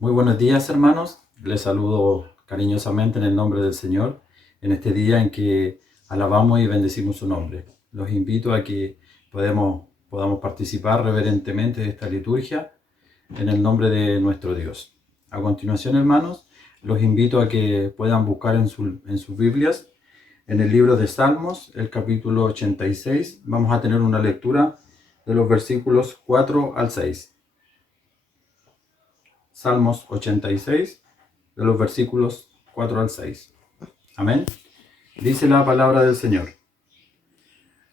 Muy buenos días, hermanos. Les saludo cariñosamente en el nombre del Señor, en este día en que alabamos y bendecimos su nombre. Los invito a que podamos participar reverentemente de esta liturgia en el nombre de nuestro Dios. A continuación, hermanos, los invito a que puedan buscar en sus Biblias, en el libro de Salmos, el capítulo 86. Vamos a tener una lectura de los versículos 4 al 6. Salmos 86, de los versículos 4 al 6. Amén. Dice la palabra del Señor.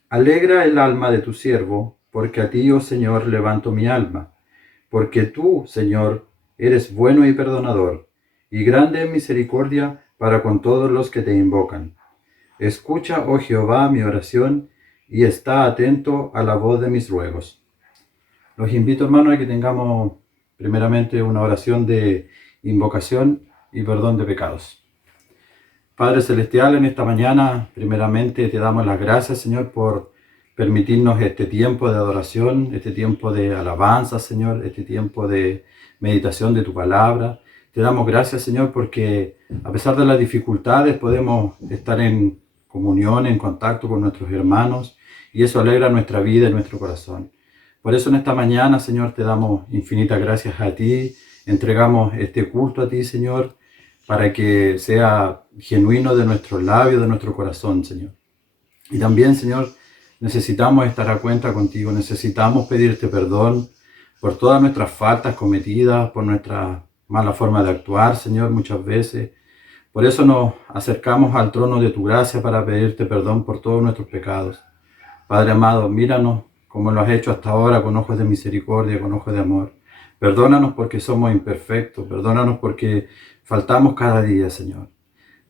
Alegra el alma de tu siervo, porque a ti, oh Señor, levanto mi alma. Porque tú, Señor, eres bueno y perdonador, y grande en misericordia para con todos los que te invocan. Escucha, oh Jehová, mi oración, y está atento a la voz de mis ruegos. Los invito, hermanos, a que tengamos primeramente una oración de invocación y perdón de pecados. Padre Celestial, en esta mañana, primeramente te damos las gracias, Señor, por permitirnos este tiempo de adoración, este tiempo de alabanza, Señor, este tiempo de meditación de tu palabra. Te damos gracias, Señor, porque a pesar de las dificultades podemos estar en comunión, en contacto con nuestros hermanos, y eso alegra nuestra vida y nuestro corazón. Por eso en esta mañana, Señor, te damos infinitas gracias a ti, entregamos este culto a ti, Señor, para que sea genuino de nuestros labios, de nuestro corazón, Señor. Y también, Señor, necesitamos estar a cuenta contigo, necesitamos pedirte perdón por todas nuestras faltas cometidas, por nuestra mala forma de actuar, Señor, muchas veces. Por eso nos acercamos al trono de tu gracia para pedirte perdón por todos nuestros pecados. Padre amado, míranos como lo has hecho hasta ahora, con ojos de misericordia, con ojos de amor. Perdónanos porque somos imperfectos, perdónanos porque faltamos cada día, Señor.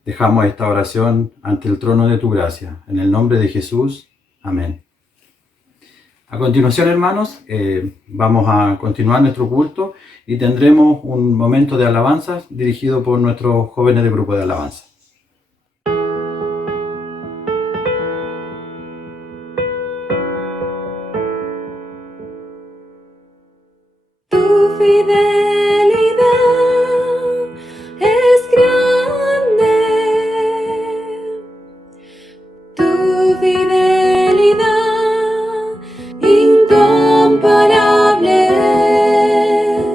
Dejamos esta oración ante el trono de tu gracia. En el nombre de Jesús, amén. A continuación, hermanos, vamos a continuar nuestro culto y tendremos un momento de alabanza dirigido por nuestros jóvenes de grupo de alabanza. Tu fidelidad es grande, tu fidelidad incomparable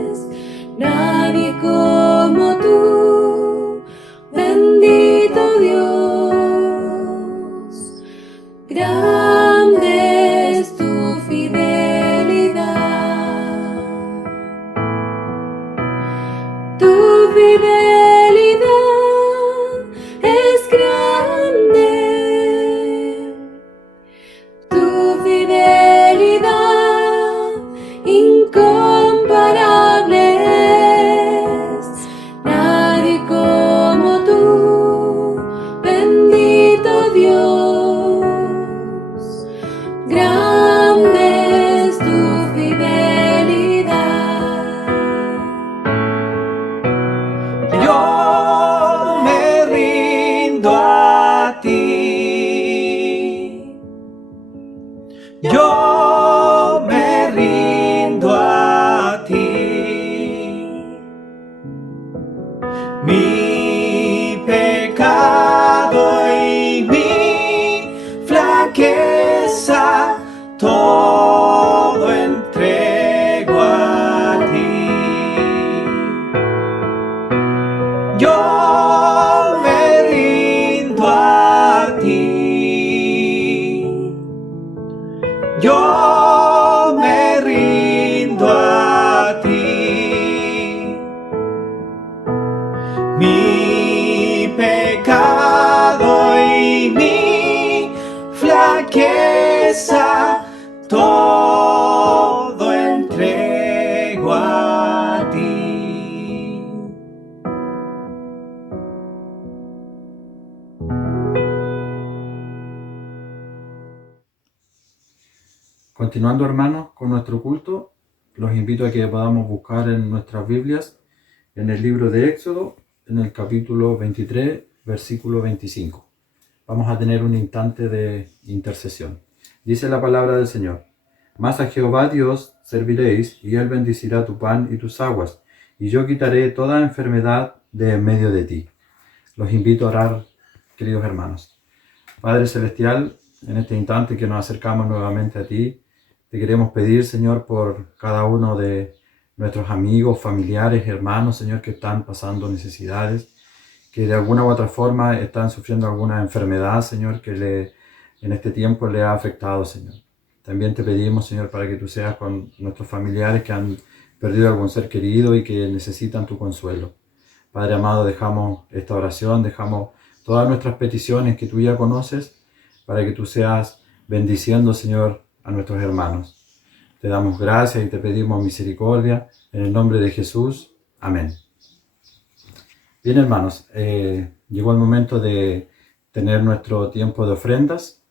es, nadie como tú, bendito Dios, grande es tu fidelidad. Tu fidelidad es grande, tu fidelidad incomparable es, nadie como tú, bendito Dios, grande es tu fidelidad. Yo me rindo a ti. Yo me rindo a ti. Mi pecado y mi flaqueza, todo entrego a ti. Yo me rindo a ti. Yo me rindo a ti. Mi pecado y mi flaqueza, todo entrego a ti. Continuando, hermanos, con nuestro culto, los invito a que podamos buscar en nuestras Biblias, en el libro de Éxodo, en el capítulo 23, versículo 25. Vamos a tener un instante de intercesión. Dice la palabra del Señor: Mas a Jehová Dios serviréis, y Él bendecirá tu pan y tus aguas, y yo quitaré toda enfermedad de en medio de ti. Los invito a orar, queridos hermanos. Padre Celestial, en este instante que nos acercamos nuevamente a ti, te queremos pedir, Señor, por cada uno de nuestros amigos, familiares, hermanos, Señor, que están pasando necesidades, que de alguna u otra forma están sufriendo alguna enfermedad, Señor, que en este tiempo le ha afectado, Señor. También te pedimos, Señor, para que tú seas con nuestros familiares que han perdido algún ser querido y que necesitan tu consuelo. Padre amado, dejamos esta oración, dejamos todas nuestras peticiones que tú ya conoces, para que tú seas bendiciendo, Señor, a nuestros hermanos. Te damos gracias y te pedimos misericordia en el nombre de Jesús. Amén. Bien, hermanos, llegó el momento de tener nuestro tiempo de ofrendas.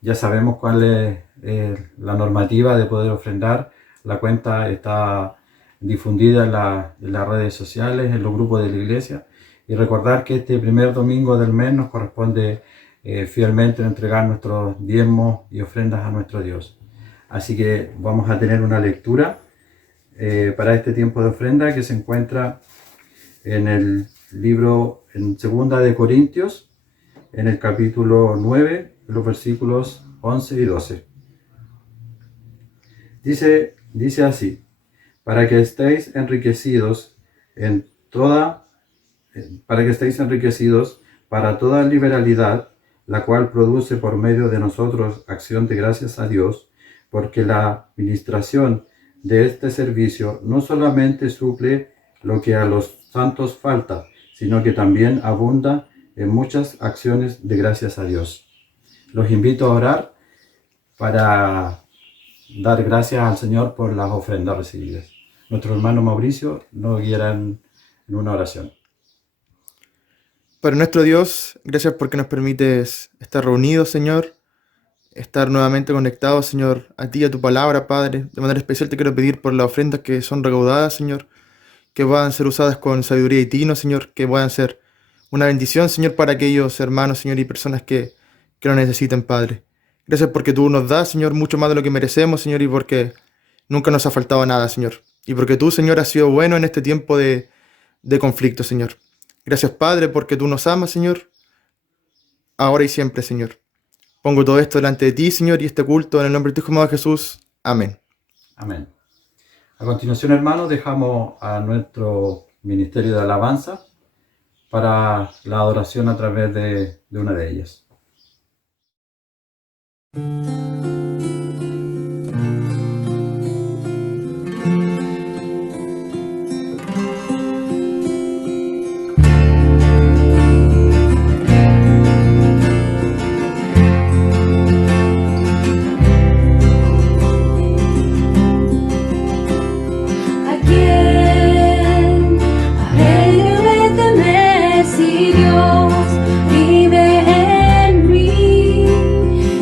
Ya sabemos cuál es la normativa de poder ofrendar. La cuenta está difundida en las redes sociales, en los grupos de la iglesia. Y recordar que este primer domingo del mes nos corresponde fielmente entregar nuestros diezmos y ofrendas a nuestro Dios. Así que vamos a tener una lectura para este tiempo de ofrenda que se encuentra en el libro, en 2 de Corintios, en el capítulo 9, los versículos 11 y 12. Dice así: para que estéis enriquecidos para toda liberalidad, la cual produce por medio de nosotros acción de gracias a Dios, porque la ministración de este servicio no solamente suple lo que a los santos falta, sino que también abunda en muchas acciones de gracias a Dios. Los invito a orar para dar gracias al Señor por las ofrendas recibidas. Nuestro hermano Mauricio nos guiará en una oración. Para nuestro Dios, gracias porque nos permites estar reunidos, Señor, estar nuevamente conectados, Señor, a ti y a tu palabra, Padre. De manera especial te quiero pedir por las ofrendas que son recaudadas, Señor, que puedan ser usadas con sabiduría y tino, Señor, que puedan ser una bendición, Señor, para aquellos hermanos, Señor, y personas que lo necesiten, Padre. Gracias porque tú nos das, Señor, mucho más de lo que merecemos, Señor, y porque nunca nos ha faltado nada, Señor. Y porque tú, Señor, has sido bueno en este tiempo de conflicto, Señor. Gracias, Padre, porque tú nos amas, Señor, ahora y siempre, Señor. Pongo todo esto delante de ti, Señor, y este culto en el nombre de tu Hijo amado Jesús. Amén. Amén. A continuación, hermanos, dejamos a nuestro ministerio de alabanza para la adoración a través de una de ellas. ¿A quién habré de temer si Dios vive en mí?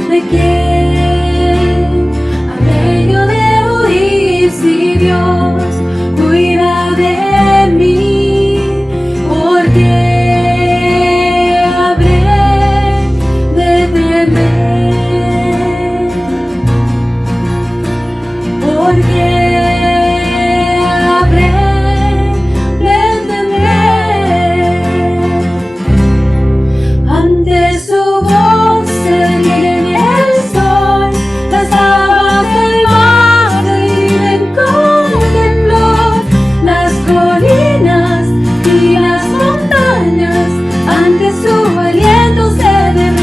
¿De quién habré yo de huir si Dios cuida de mí? ¿Por qué habré de temer? ¿Por qué habré de temer? Ante su voz se viene el sol, las aguas del mar se viven con temblor, las colinas y las montañas ante su aliento se derriten.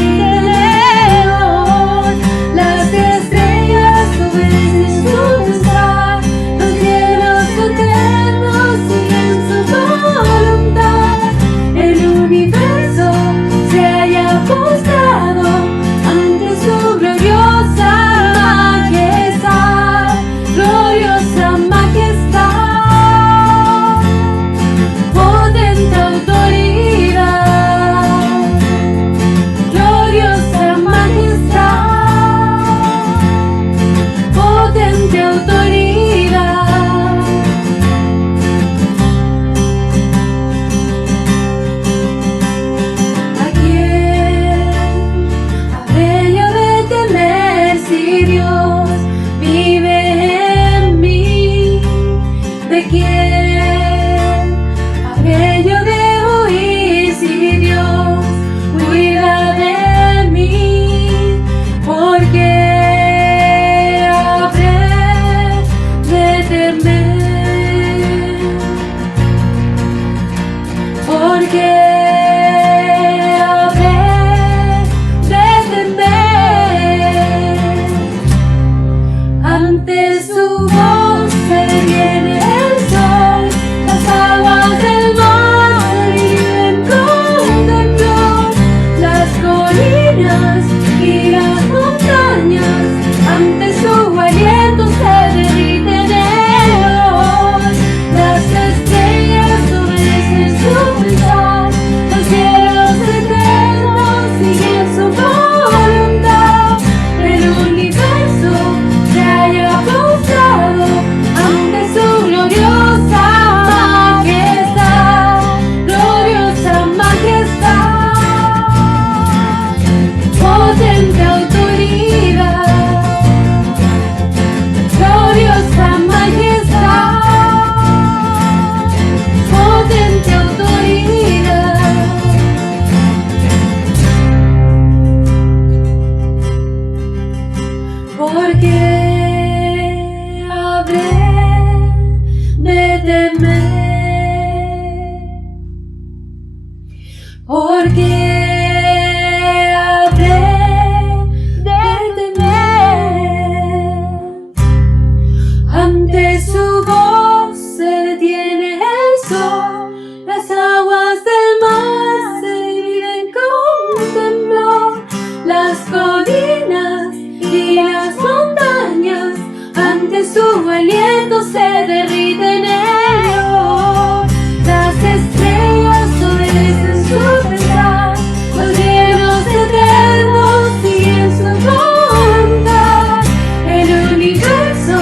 colinas y las montañas, ante su aliento se derriten ellos. Las estrellas obedecen su pensar, los cielos eternos siguen su voluntad. El universo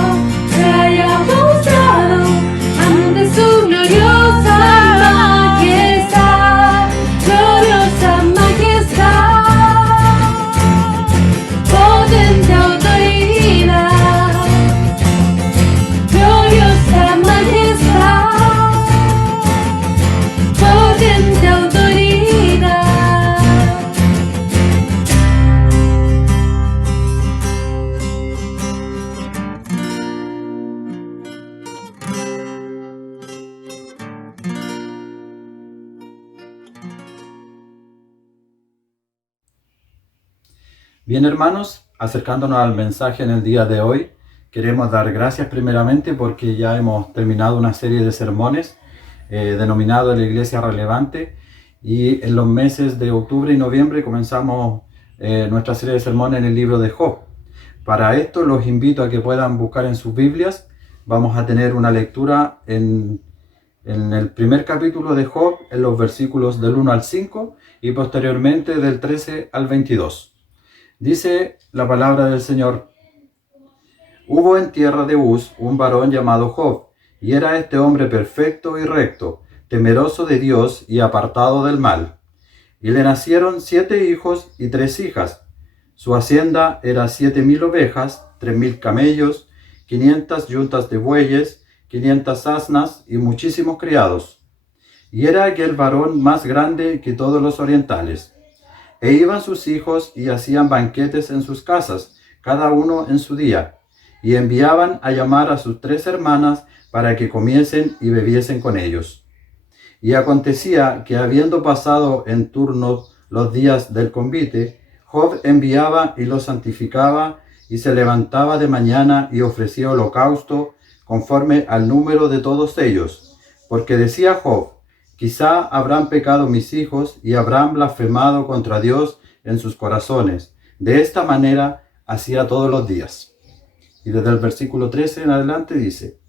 se haya postrado ante su gloriosa majestad, gloriosa majestad, potente autoridad, gloriosa majestad, potente autoridad. Bien, hermanos, acercándonos al mensaje en el día de hoy, queremos dar gracias primeramente porque ya hemos terminado una serie de sermones denominado La Iglesia Relevante, y en los meses de octubre y noviembre comenzamos nuestra serie de sermones en el libro de Job. Para esto los invito a que puedan buscar en sus Biblias. Vamos a tener una lectura en el primer capítulo de Job, en los versículos del 1 al 5 y posteriormente del 13 al 22. Dice la palabra del Señor: Hubo en tierra de Uz un varón llamado Job, y era este hombre perfecto y recto, temeroso de Dios y apartado del mal. Y le nacieron 7 hijos y 3 hijas. Su hacienda era 7,000 ovejas, 3,000 camellos, 500 yuntas de bueyes, 500 asnas y muchísimos criados. Y era aquel varón más grande que todos los orientales. E iban sus hijos y hacían banquetes en sus casas, cada uno en su día, y enviaban a llamar a sus 3 hermanas para que comiesen y bebiesen con ellos. Y acontecía que, habiendo pasado en turno los días del convite, Job enviaba y los santificaba, y se levantaba de mañana y ofrecía holocausto conforme al número de todos ellos. Porque decía Job: quizá habrán pecado mis hijos y habrán blasfemado contra Dios en sus corazones. De esta manera hacía todos los días. Y desde el versículo 13 en adelante dice: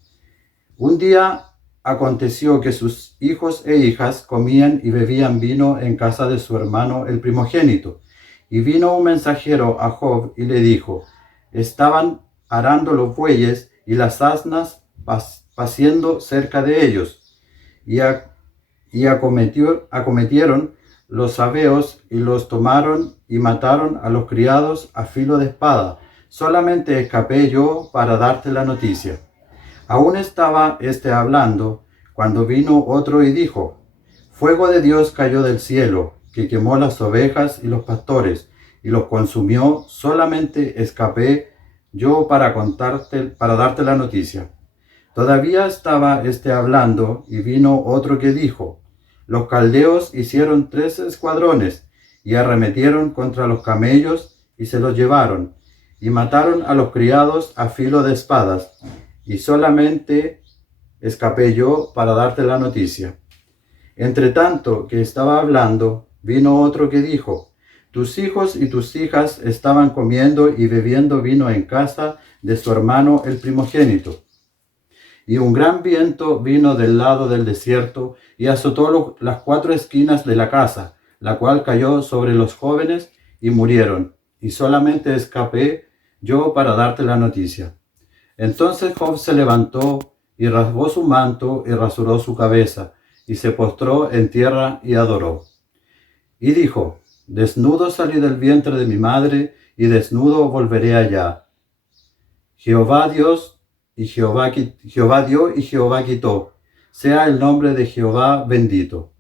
un día aconteció que sus hijos e hijas comían y bebían vino en casa de su hermano el primogénito. Y vino un mensajero a Job y le dijo: estaban arando los bueyes y las asnas paciendo cerca de ellos. Y acometieron los sabeos y los tomaron y mataron a los criados a filo de espada. Solamente escapé yo para darte la noticia. Aún estaba hablando, cuando vino otro y dijo: fuego de Dios cayó del cielo, que quemó las ovejas y los pastores, y los consumió. Solamente escapé yo para darte la noticia. Todavía estaba hablando, y vino otro que dijo: los caldeos hicieron 3 escuadrones, y arremetieron contra los camellos, y se los llevaron, y mataron a los criados a filo de espadas, y solamente escapé yo para darte la noticia. Entre tanto que estaba hablando, vino otro que dijo: tus hijos y tus hijas estaban comiendo y bebiendo vino en casa de su hermano el primogénito. Y un gran viento vino del lado del desierto y azotó las 4 esquinas de la casa, la cual cayó sobre los jóvenes y murieron, y solamente escapé yo para darte la noticia. Entonces Job se levantó y rasgó su manto y rasuró su cabeza, y se postró en tierra y adoró. Y dijo: desnudo salí del vientre de mi madre, y desnudo volveré allá. Jehová Dios y Jehová dio y Jehová quitó. Sea el nombre de Jehová bendito.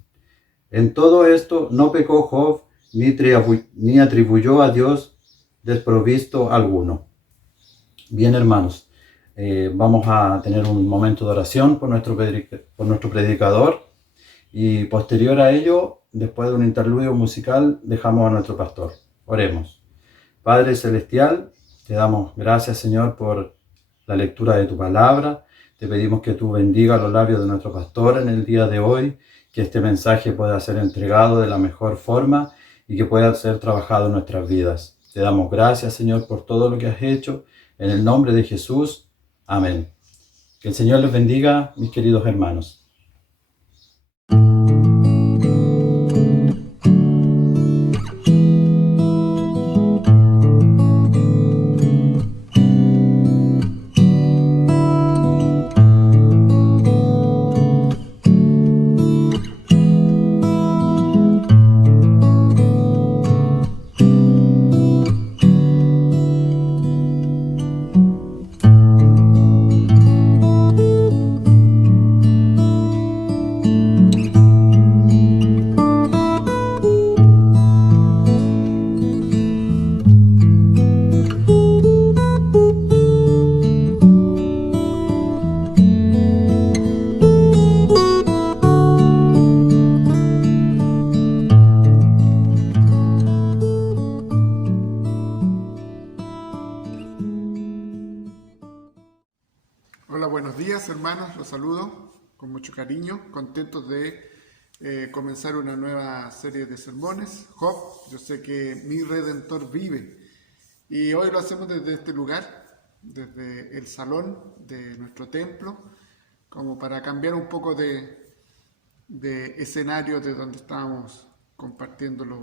En todo esto no pecó Job, ni atribuyó a Dios desprovisto alguno. Bien, hermanos, vamos a tener un momento de oración por nuestro predicador, y posterior a ello, después de un interludio musical, dejamos a nuestro pastor. Oremos. Padre Celestial, te damos gracias, Señor, por la lectura de tu palabra. Te pedimos que tú bendigas los labios de nuestro pastor en el día de hoy, que este mensaje pueda ser entregado de la mejor forma y que pueda ser trabajado en nuestras vidas. Te damos gracias, Señor, por todo lo que has hecho. En el nombre de Jesús. Amén. Que el Señor les bendiga, mis queridos hermanos. Hola, buenos días hermanos, los saludo con mucho cariño, contentos de comenzar una nueva serie de sermones. Job, yo sé que mi Redentor vive y hoy lo hacemos desde este lugar, desde el salón de nuestro templo, como para cambiar un poco de escenario de donde estábamos compartiendo los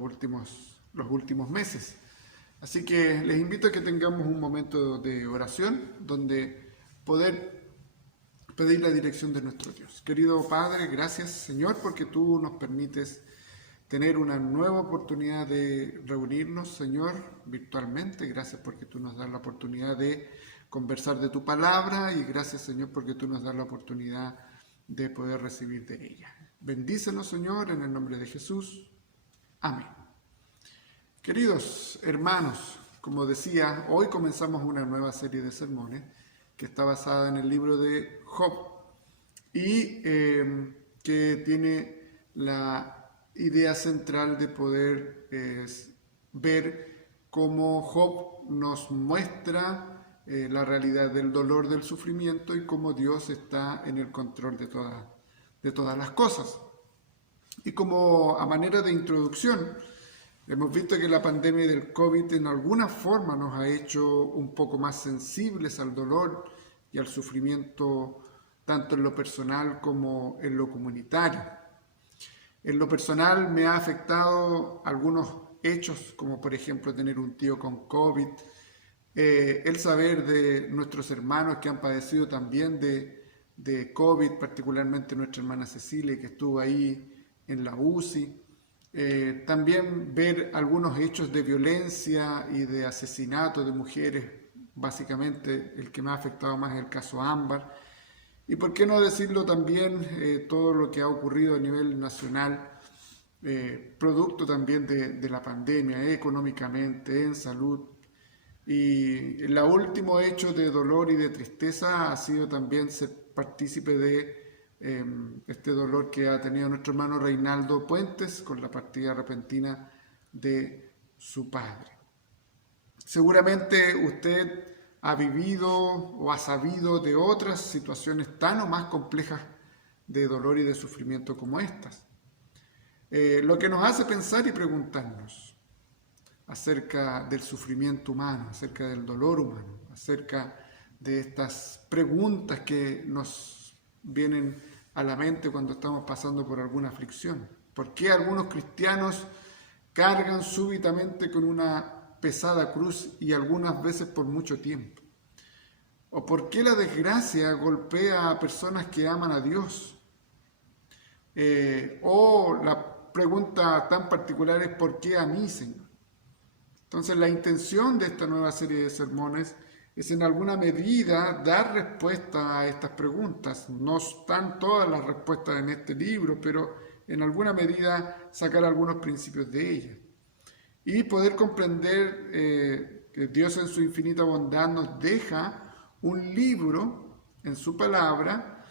últimos meses. Así que les invito a que tengamos un momento de oración donde poder pedir la dirección de nuestro Dios. Querido Padre, gracias Señor porque tú nos permites tener una nueva oportunidad de reunirnos, Señor, virtualmente. Gracias porque tú nos das la oportunidad de conversar de tu palabra y gracias Señor porque tú nos das la oportunidad de poder recibir de ella. Bendícenos Señor en el nombre de Jesús. Amén. Queridos hermanos, como decía, hoy comenzamos una nueva serie de sermones que está basada en el libro de Job y que tiene la idea central de poder ver cómo Job nos muestra la realidad del dolor, del sufrimiento y cómo Dios está en el control de todas las cosas. Y como a manera de introducción, hemos visto que la pandemia del COVID en alguna forma nos ha hecho un poco más sensibles al dolor y al sufrimiento, tanto en lo personal como en lo comunitario. En lo personal me ha afectado algunos hechos, como por ejemplo tener un tío con COVID, el saber de nuestros hermanos que han padecido también de COVID, particularmente nuestra hermana Cecilia, que estuvo ahí en la UCI. También ver algunos hechos de violencia y de asesinato de mujeres, básicamente el que me ha afectado más es el caso Ámbar. Y por qué no decirlo también todo lo que ha ocurrido a nivel nacional, producto también de la pandemia, económicamente, en salud. Y el último hecho de dolor y de tristeza ha sido también ser partícipe de este dolor que ha tenido nuestro hermano Reinaldo Puentes con la partida repentina de su padre. Seguramente usted ha vivido o ha sabido de otras situaciones tan o más complejas de dolor y de sufrimiento como estas. Lo que nos hace pensar y preguntarnos acerca del sufrimiento humano, acerca del dolor humano, acerca de estas preguntas que nos vienen a la mente cuando estamos pasando por alguna aflicción. ¿Por qué algunos cristianos cargan súbitamente con una pesada cruz y algunas veces por mucho tiempo? ¿O por qué la desgracia golpea a personas que aman a Dios? O la pregunta tan particular es ¿por qué a mí, Señor? Entonces la intención de esta nueva serie de sermones es en alguna medida dar respuesta a estas preguntas. No están todas las respuestas en este libro, pero en alguna medida sacar algunos principios de ellas. Y poder comprender que Dios en su infinita bondad nos deja un libro en su palabra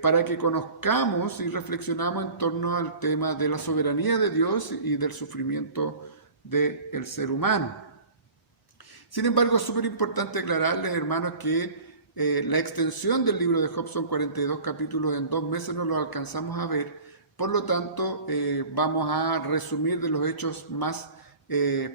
para que conozcamos y reflexionamos en torno al tema de la soberanía de Dios y del sufrimiento del ser humano. Sin embargo, es súper importante aclararles, hermanos, que la extensión del libro de Job son 42 capítulos, en 2 meses no lo alcanzamos a ver, por lo tanto vamos a resumir de los hechos más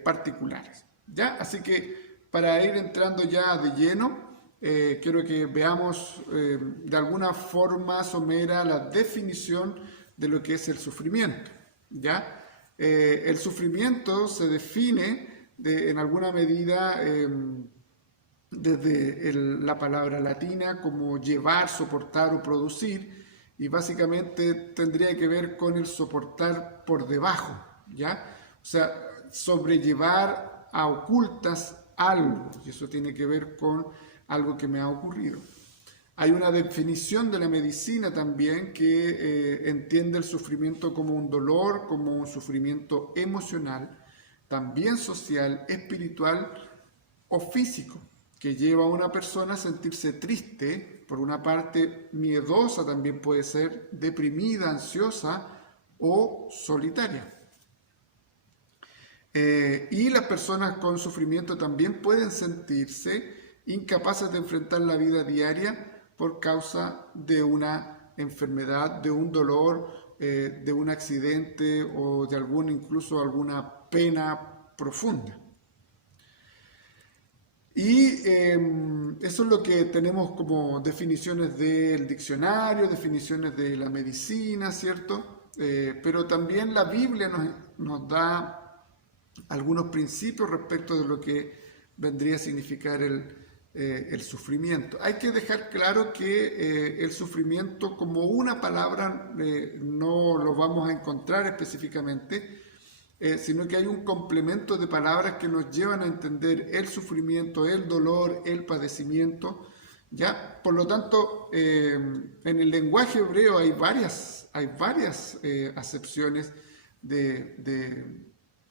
particulares. ¿Ya? Así que para ir entrando ya de lleno, quiero que veamos de alguna forma somera la definición de lo que es el sufrimiento. ¿Ya? El sufrimiento se define en alguna medida desde la palabra latina como llevar, soportar o producir, y básicamente tendría que ver con el soportar por debajo, ¿ya? O sea, sobrellevar a ocultas algo, y eso tiene que ver con algo que me ha ocurrido. Hay una definición de la medicina también que entiende el sufrimiento como un dolor, como un sufrimiento emocional, también social, espiritual o físico, que lleva a una persona a sentirse triste, por una parte miedosa también puede ser, deprimida, ansiosa o solitaria. Y las personas con sufrimiento también pueden sentirse incapaces de enfrentar la vida diaria por causa de una enfermedad, de un dolor, de un accidente o de incluso alguna pena profunda. Y eso es lo que tenemos como definiciones del diccionario, definiciones de la medicina, ¿cierto? Pero también la Biblia nos da algunos principios respecto de lo que vendría a significar el sufrimiento. Hay que dejar claro que el sufrimiento como una palabra no lo vamos a encontrar específicamente, sino que hay un complemento de palabras que nos llevan a entender el sufrimiento, el dolor, el padecimiento, ¿ya? Por lo tanto, en el lenguaje hebreo hay varias acepciones de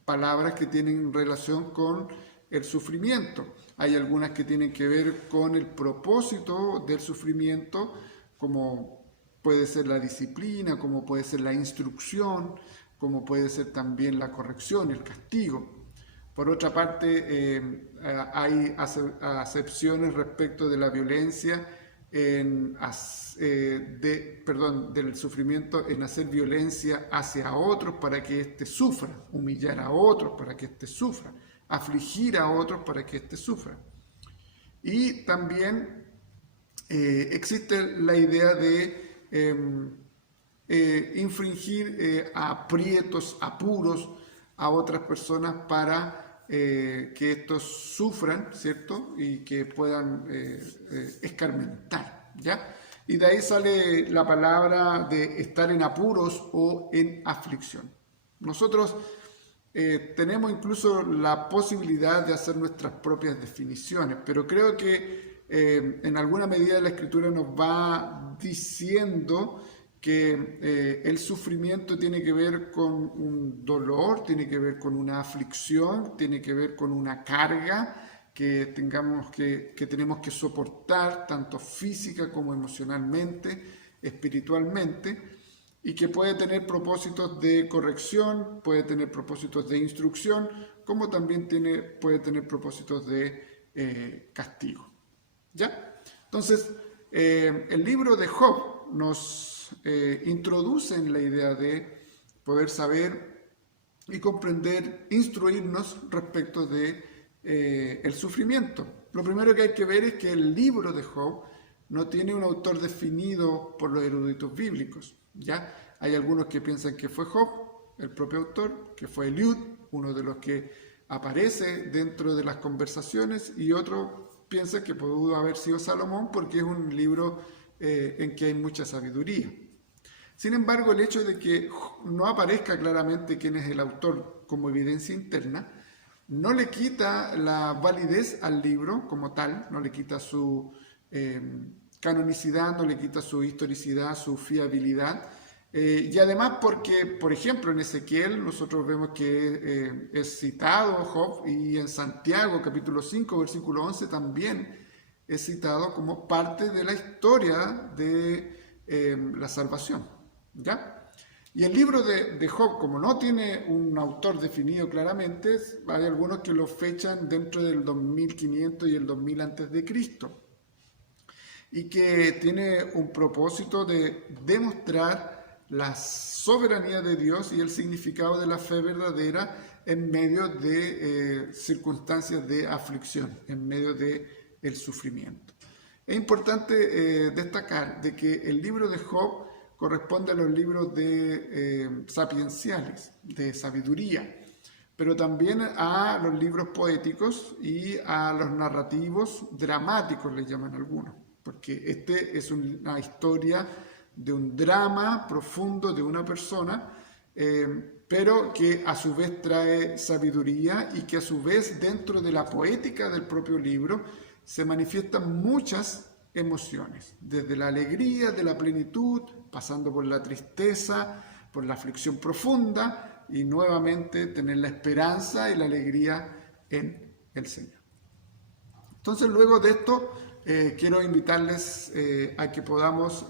palabras que tienen relación con el sufrimiento. Hay algunas que tienen que ver con el propósito del sufrimiento, como puede ser la disciplina, como puede ser la instrucción, como puede ser también la corrección, el castigo. Por otra parte, hay acepciones respecto de la violencia, del sufrimiento en hacer violencia hacia otros para que éste sufra, humillar a otros para que éste sufra, afligir a otros para que éste sufra. Y también existe la idea de infringir aprietos, apuros a otras personas para que estos sufran, ¿cierto? Y que puedan escarmentar, ¿ya? Y de ahí sale la palabra de estar en apuros o en aflicción. Nosotros tenemos incluso la posibilidad de hacer nuestras propias definiciones, pero creo que en alguna medida la Escritura nos va diciendo que el sufrimiento tiene que ver con un dolor, tiene que ver con una aflicción, tiene que ver con una carga que tenemos que soportar, tanto física como emocionalmente, espiritualmente, y que puede tener propósitos de corrección, puede tener propósitos de instrucción, como también puede tener propósitos de castigo. ¿Ya? Entonces, el libro de Job nos introduce en la idea de poder saber y comprender, instruirnos respecto de el sufrimiento. Lo primero que hay que ver es que el libro de Job no tiene un autor definido por los eruditos bíblicos, ¿ya? Hay algunos que piensan que fue Job, el propio autor, que fue Eliud, uno de los que aparece dentro de las conversaciones, y otros piensan que pudo haber sido Salomón porque es un libro en que hay mucha sabiduría. Sin embargo, el hecho de que no aparezca claramente quién es el autor como evidencia interna, no le quita la validez al libro como tal, no le quita su canonicidad, no le quita su historicidad, su fiabilidad. Y además porque, por ejemplo, en Ezequiel nosotros vemos que es citado Job, y en Santiago capítulo 5 versículo 11 también es citado como parte de la historia de la salvación, ¿ya? Y el libro de Job, como no tiene un autor definido claramente, hay algunos que lo fechan dentro del 2500 y el 2000 antes de Cristo, y que tiene un propósito de demostrar la soberanía de Dios y el significado de la fe verdadera en medio de circunstancias de aflicción, en medio del sufrimiento. Es importante destacar de que el libro de Job corresponde a los libros sapienciales, de sabiduría, pero también a los libros poéticos y a los narrativos dramáticos, le llaman algunos, porque este es una historia de un drama profundo de una persona, pero que a su vez trae sabiduría y que a su vez dentro de la poética del propio libro se manifiestan muchas emociones, desde la alegría, de la plenitud, pasando por la tristeza, por la aflicción profunda, y nuevamente tener la esperanza y la alegría en el Señor. Entonces, luego de esto, quiero invitarles a que podamos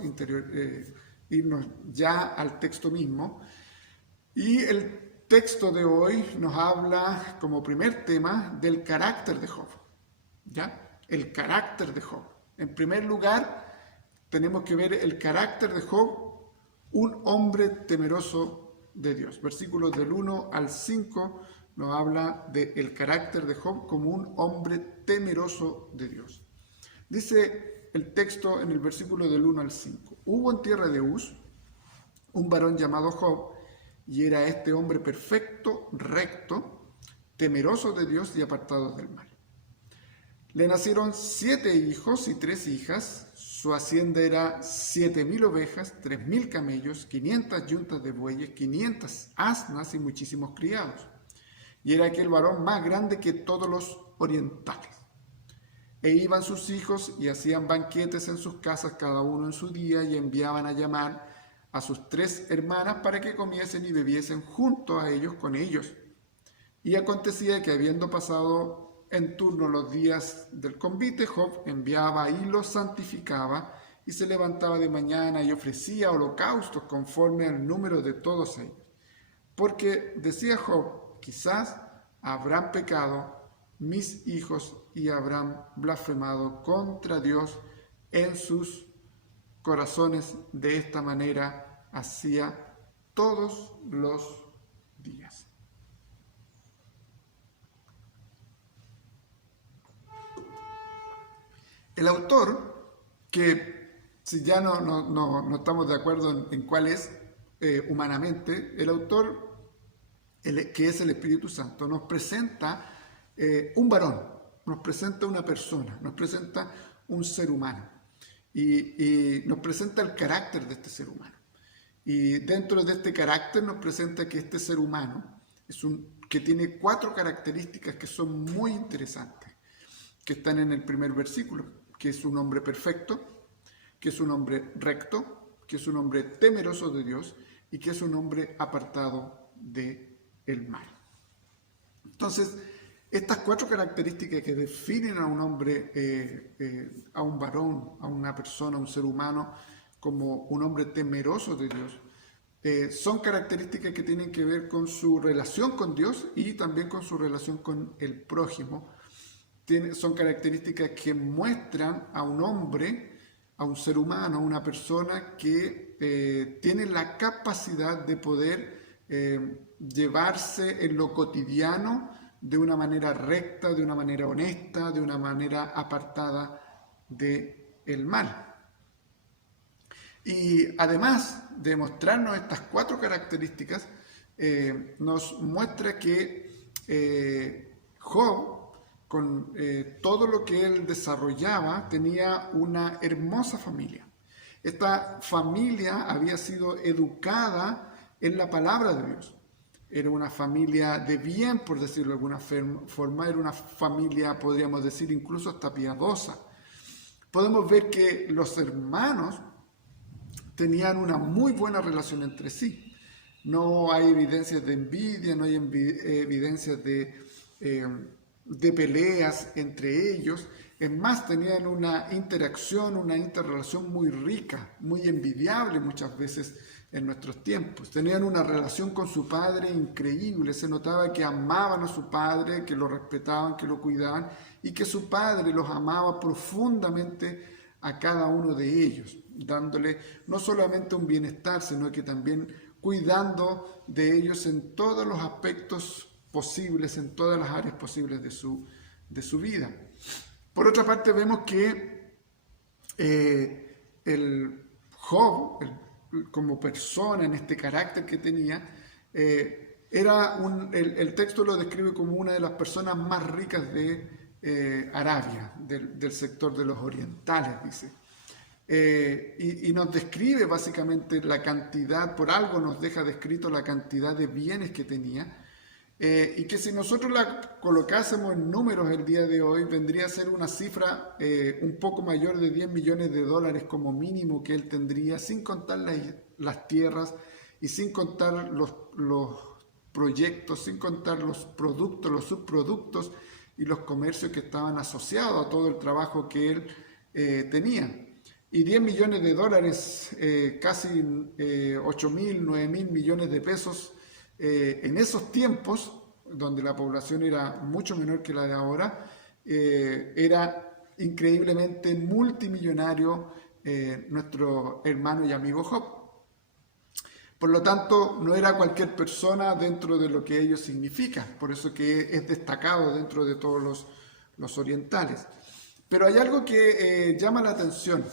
irnos ya al texto mismo. Y el texto de hoy nos habla como primer tema del carácter de Job. ¿Ya? El carácter de Job. En primer lugar, tenemos que ver el carácter de Job, un hombre temeroso de Dios. Versículos del 1 al 5 nos habla del carácter de Job como un hombre temeroso de Dios. Dice el texto en el versículo del 1 al 5. Hubo en tierra de Uz un varón llamado Job, y era este hombre perfecto, recto, temeroso de Dios y apartado del mal. Le nacieron 7 hijos y 3 hijas. Su hacienda era 7.000 ovejas, 3.000 camellos, 500 yuntas de bueyes, 500 asnas y muchísimos criados. Y era aquel varón más grande que todos los orientales. E iban sus hijos y hacían banquetes en sus casas, cada uno en su día, y enviaban a llamar a sus 3 hermanas para que comiesen y bebiesen junto a ellos con ellos. Y acontecía que, habiendo pasado en turno los días del convite, Job enviaba y los santificaba, y se levantaba de mañana y ofrecía holocaustos conforme al número de todos ellos. Porque decía Job, quizás habrán pecado mis hijos y habrán blasfemado contra Dios en sus corazones. De esta manera hacía todos los días. El autor, que si ya no estamos de acuerdo en cuál es humanamente, el autor, que es el Espíritu Santo, nos presenta un varón, nos presenta una persona, nos presenta un ser humano y nos presenta el carácter de este ser humano. Y dentro de este carácter nos presenta que este ser humano que tiene 4 características que son muy interesantes, que están en el primer versículo, que es un hombre perfecto, que es un hombre recto, que es un hombre temeroso de Dios y que es un hombre apartado del mal. Entonces, estas 4 características que definen a un hombre, a un varón, a una persona, a un ser humano, como un hombre temeroso de Dios, son características que tienen que ver con su relación con Dios y también con su relación con el prójimo. Son características que muestran a un hombre, a un ser humano, a una persona que tiene la capacidad de poder llevarse en lo cotidiano de una manera recta, de una manera honesta, de una manera apartada del mal. Y además de mostrarnos estas 4 características, nos muestra que Job, con todo lo que él desarrollaba, tenía una hermosa familia. Esta familia había sido educada en la palabra de Dios. Era una familia de bien, por decirlo de alguna forma. Era una familia, podríamos decir, incluso hasta piadosa. Podemos ver que los hermanos tenían una muy buena relación entre sí. No hay evidencias de envidia, no hay evidencias de peleas entre ellos. Es más, tenían una interacción, una interrelación muy rica, muy envidiable muchas veces en nuestros tiempos. Tenían una relación con su padre increíble. Se notaba que amaban a su padre, que lo respetaban, que lo cuidaban, y que su padre los amaba profundamente a cada uno de ellos, dándole no solamente un bienestar, sino que también cuidando de ellos en todos los aspectos posibles, en todas las áreas posibles de su vida. Por otra parte, vemos que el Job, como persona, en este carácter que tenía, el texto lo describe como una de las personas más ricas de Arabia, del sector de los orientales, dice. Y nos describe básicamente la cantidad, por algo nos deja descrito la cantidad de bienes que tenía, y que si nosotros la colocásemos en números el día de hoy, vendría a ser una cifra un poco mayor de $10 millones como mínimo que él tendría, sin contar las tierras y sin contar los proyectos, sin contar los productos, los subproductos y los comercios que estaban asociados a todo el trabajo que él tenía. Y $10 millones, casi 8.000, 9.000 millones de pesos, en esos tiempos, donde la población era mucho menor que la de ahora, era increíblemente multimillonario nuestro hermano y amigo Job. Por lo tanto, no era cualquier persona dentro de lo que ello significa, por eso que es destacado dentro de todos los orientales. Pero hay algo que llama la atención,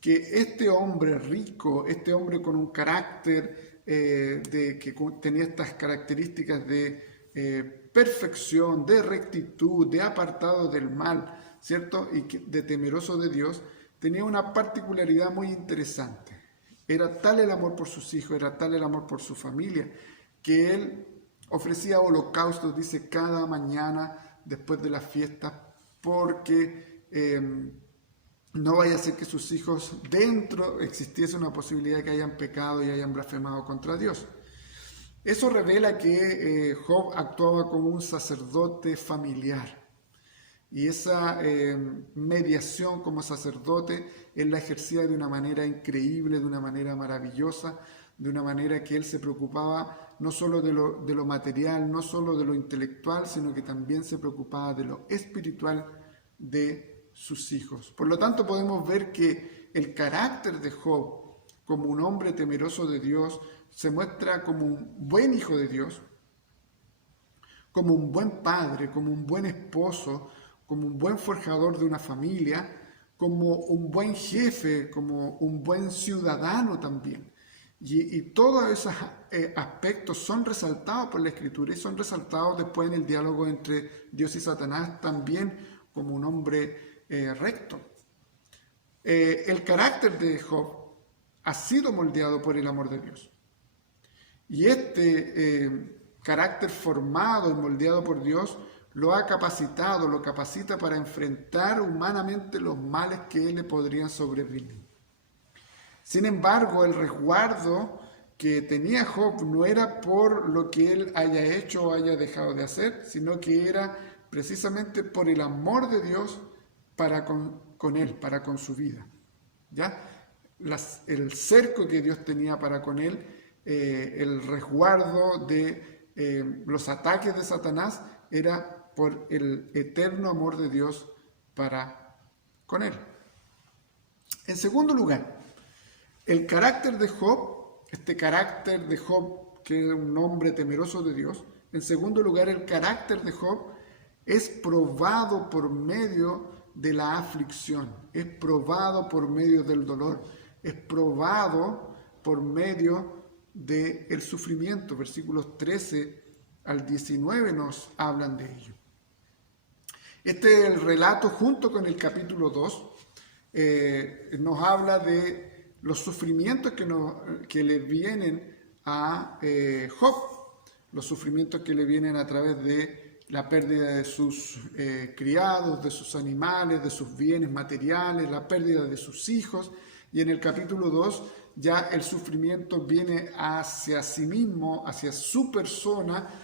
que este hombre rico, este hombre con un carácter que tenía estas características de perfección, de rectitud, de apartado del mal, ¿cierto? Y de temeroso de Dios, tenía una particularidad muy interesante. Era tal el amor por sus hijos, era tal el amor por su familia, que él ofrecía holocaustos, dice, cada mañana después de las fiestas, porque no vaya a ser que sus hijos dentro existiese una posibilidad de que hayan pecado y hayan blasfemado contra Dios. Eso revela que Job actuaba como un sacerdote familiar. Y esa mediación como sacerdote, él la ejercía de una manera increíble, de una manera maravillosa, de una manera que él se preocupaba no solo de lo material, no solo de lo intelectual, sino que también se preocupaba de lo espiritual de sus hijos. Por lo tanto, podemos ver que el carácter de Job, como un hombre temeroso de Dios, se muestra como un buen hijo de Dios, como un buen padre, como un buen esposo, como un buen forjador de una familia, como un buen jefe, como un buen ciudadano también. Y todos esos aspectos son resaltados por la Escritura y son resaltados después en el diálogo entre Dios y Satanás también como un hombre recto. El carácter de Job ha sido moldeado por el amor de Dios. Y este carácter formado y moldeado por Dios lo ha capacitado, lo capacita para enfrentar humanamente los males que le podrían sobrevenir. Sin embargo, el resguardo que tenía Job no era por lo que él haya hecho o haya dejado de hacer, sino que era precisamente por el amor de Dios para con él, para con su vida. ¿Ya? El cerco que Dios tenía para con él, el resguardo de los ataques de Satanás, era por el eterno amor de Dios para con él. En segundo lugar, el carácter de Job, este carácter de Job, que es un hombre temeroso de Dios, en segundo lugar, el carácter de Job es probado por medio de la aflicción, es probado por medio del dolor, es probado por medio del sufrimiento. Versículos 13 al 19 nos hablan de ello. Este es el relato junto con el capítulo 2, nos habla de los sufrimientos que le vienen a Job, los sufrimientos que le vienen a través de la pérdida de sus criados, de sus animales, de sus bienes materiales, la pérdida de sus hijos, y en el capítulo 2 ya el sufrimiento viene hacia sí mismo, hacia su persona,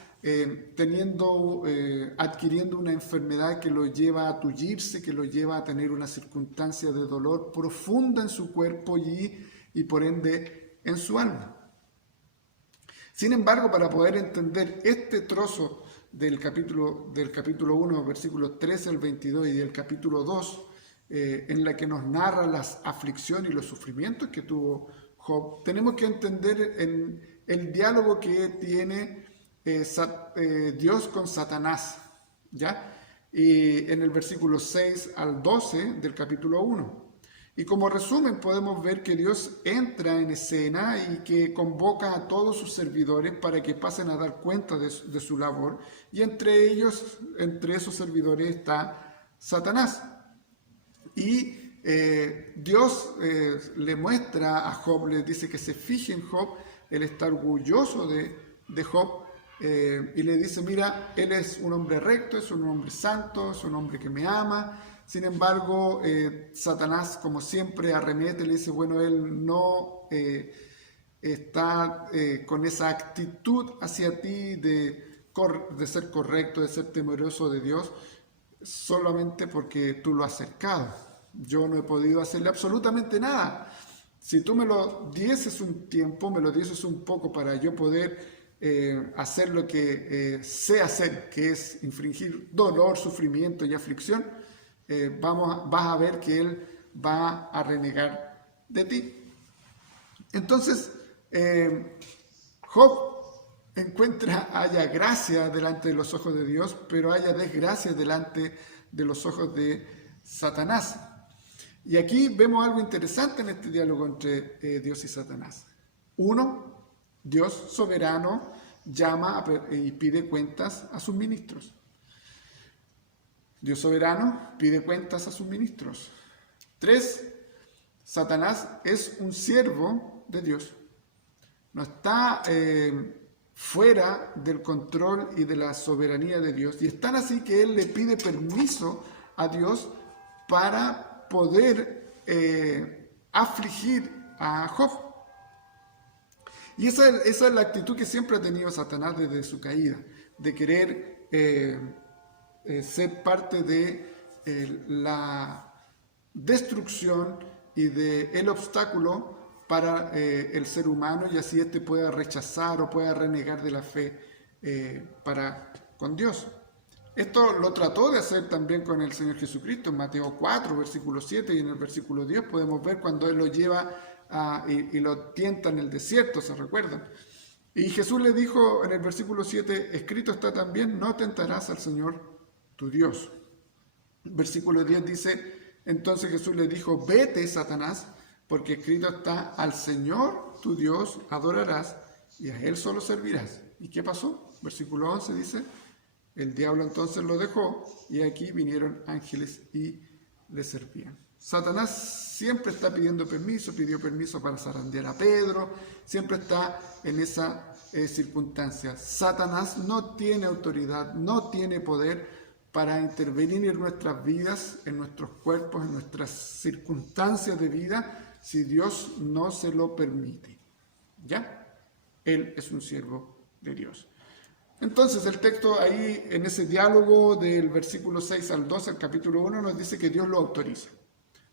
adquiriendo una enfermedad que lo lleva a tullirse, que lo lleva a tener una circunstancia de dolor profunda en su cuerpo y por ende en su alma. Sin embargo, para poder entender este trozo del capítulo 1, versículos 13 al 22 y del capítulo 2, en la que nos narra las aflicciones y los sufrimientos que tuvo Job, tenemos que entender en el diálogo que tiene Dios con Satanás, ¿ya? Y en el versículo 6 al 12 del capítulo 1. Y como resumen podemos ver que Dios entra en escena y que convoca a todos sus servidores para que pasen a dar cuenta de su labor. Y entre esos servidores está Satanás. Y Dios le muestra a Job, le dice que se fije en Job, él está orgulloso de Job. Y le dice, mira, él es un hombre recto, es un hombre santo, es un hombre que me ama. Sin embargo, Satanás, como siempre, arremete, le dice, bueno, él no está con esa actitud hacia ti de ser correcto, de ser temeroso de Dios, solamente porque tú lo has cercado. Yo no he podido hacerle absolutamente nada. Si tú me lo dieses un tiempo, me lo dieses un poco para yo poder hacer lo que sé hacer, que es infligir dolor, sufrimiento y aflicción, vas a ver que él va a renegar de ti. Entonces, Job haya gracia delante de los ojos de Dios, pero haya desgracia delante de los ojos de Satanás. Y aquí vemos algo interesante en este diálogo entre Dios y Satanás. Uno, Dios soberano llama y pide cuentas a sus ministros. Dios soberano pide cuentas a sus ministros. 3, Satanás es un siervo de Dios. No está fuera del control y de la soberanía de Dios. Y es tan así que él le pide permiso a Dios para poder afligir a Job. Y esa es la actitud que siempre ha tenido Satanás desde su caída, de querer ser parte de la destrucción y del obstáculo para el ser humano, y así éste pueda rechazar o pueda renegar de la fe con Dios. Esto lo trató de hacer también con el Señor Jesucristo en Mateo 4, versículo 7, y en el versículo 10 podemos ver cuando Él lo lleva y lo tienta en el desierto, ¿se recuerdan? Y Jesús le dijo en el versículo 7, escrito está también, no tentarás al Señor tu Dios. Versículo 10 dice, entonces Jesús le dijo, vete, Satanás, porque escrito está, al Señor tu Dios adorarás y a Él solo servirás. ¿Y qué pasó? Versículo 11 dice, el diablo entonces lo dejó y aquí vinieron ángeles y le servían. Satanás siempre está pidió permiso para zarandear a Pedro, siempre está en esa circunstancia. Satanás no tiene autoridad, no tiene poder para intervenir en nuestras vidas, en nuestros cuerpos, en nuestras circunstancias de vida, si Dios no se lo permite. ¿Ya? Él es un siervo de Dios. Entonces el texto ahí, en ese diálogo del versículo 6 al 12, el capítulo 1, nos dice que Dios lo autoriza.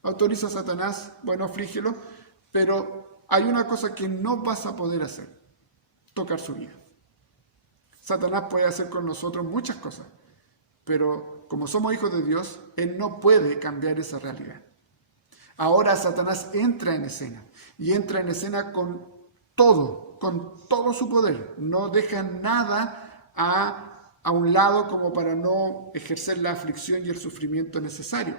Autoriza a Satanás, bueno, aflígelo, pero hay una cosa que no vas a poder hacer, tocar su vida. Satanás puede hacer con nosotros muchas cosas, pero como somos hijos de Dios, Él no puede cambiar esa realidad. Ahora Satanás entra en escena, y entra en escena con todo su poder. No deja nada a un lado como para no ejercer la aflicción y el sufrimiento necesario.